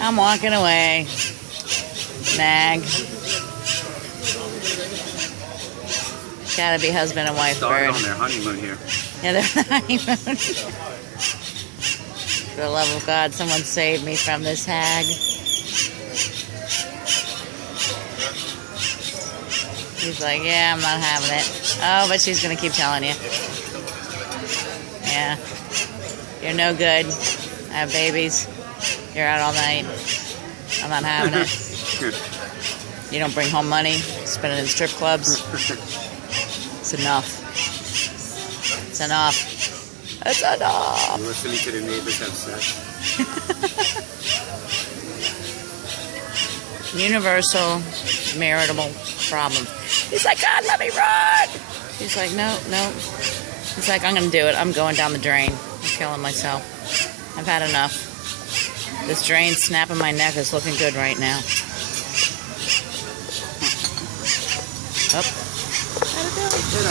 I'm walking away. Nag. Gotta be husband and wife Started bird. on their honeymoon here. Yeah, they're on the honeymoon. For the love of God, someone save me from this hag. He's like, yeah, I'm not having it. Oh, but she's gonna keep telling you. Yeah. You're no good. I have babies. You're out all night. I'm not having it. You don't bring home money. Spend it in strip clubs. It's enough. It's enough. It's enough. You're listening to the neighbors have sex. Universal marital problem. He's like, God, let me run. He's like, no, no. He's like, I'm going to do it. I'm going down the drain. I'm killing myself. I've had enough. This drain snapping my neck is looking good right now. Oh. How'd it go?